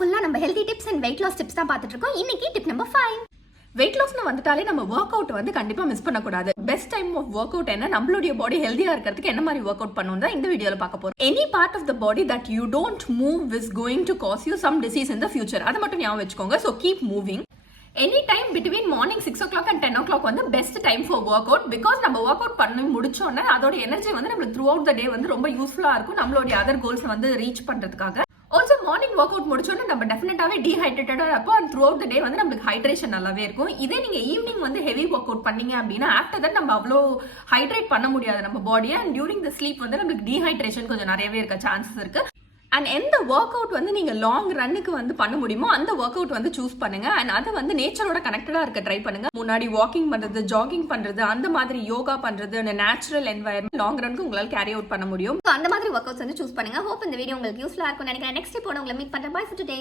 ஃபுல்லா நம்ம healthy tips and weight loss tips தான் பார்த்துட்டு இருக்கோம். இன்னைக்கு டிப் நம்பர் 5. வெயிட் லாஸ்னு வந்துட்டாலே நம்ம ஒர்க் அவுட் வந்து கண்டிப்பா மிஸ் பண்ணக்கூடாது. Best time of workout என்ன, நம்மளுடைய பாடி ஹெல்தியா இருக்கிறதுக்கு என்ன மாதிரி ஒர்க் அவுட் பண்ணணும் தான் இந்த வீடியோல பார்க்க போறோம். Any part of the body that you don't move is going to cause you some disease in the future. அதை மட்டும் ஞாபகம் வச்சுக்கோங்க. So keep moving. Any time between morning 6 o'clock and 10 o'clock வந்து best time for workout. Because நம்ம workout பண்ணி முடிச்சோன்னா அதோட energy வந்து நம்மளுக்கு த்ரூ அவுட் த டே வந்து ரொம்ப யூஸ்ஃபுல்லா இருக்கும் நம்மளுடைய அதர் கோல்ஸ் வந்து ரீச் பண்றதுக்காக. ஆல்சோ மார்னிங் ஒர்க் அவுட் முடிச்சோன்னா நம்ம டெஃபினட்டாவே டீஹைட்ரேட்டடா இருப்போம். அண்ட் த்ரூ அவுட் த டே வந்து நம்மளுக்கு ஹைட்ரேஷன் நல்லாவே இருக்கும். இதே நீங்க ஈவினிங் வந்து ஹெவி ஒர்க் அவுட் பண்ணீங்க அப்படின்னா ஆஃப்டர் தட் நம்ம அவ்வளோ ஹைட்ரேட் பண்ண முடியாது நம்ம பாடியை. அண்ட் டியூரிங் த ஸ்லீப் வந்து நம்மளுக்கு டீஹைட்ரேஷன் கொஞ்சம் நிறையவே இருக்க சான்சஸ் இருக்கு. அண்ட் எந்த ஒர்க் அவுட் வந்து நீங்க லாங் ரன்னுக்கு வந்து பண்ண முடியுமோ அந்த ஒர்க் அவுட் வந்து சூஸ் பண்ணுங்க. அண்ட் அதை வந்து நேச்சரோட கனெக்டடா இருக்க ட்ரை பண்ணுங்க. முன்னாடி வாக்கிங் பண்றது, ஜாகிங் பண்றது, அந்த மாதிரி யோகா பண்றது, நேச்சுரல் என்வாயர்மெண்ட் லாங் ரனுக்கு உங்களால் கேரி அவுட் பண்ண முடியும். அந்த மாதிரி ஒர்க் அவுட்ஸ் வந்து சூஸ் பண்ணுங்க. ஹோப் இந்த வீடியோ உங்களுக்கு யூஸ்ஃபுல்லா இருக்கும் நினைக்கிறேன். நெக்ஸ்ட் இப்போ உங்களை மீட் பண்றேன். Bye for today.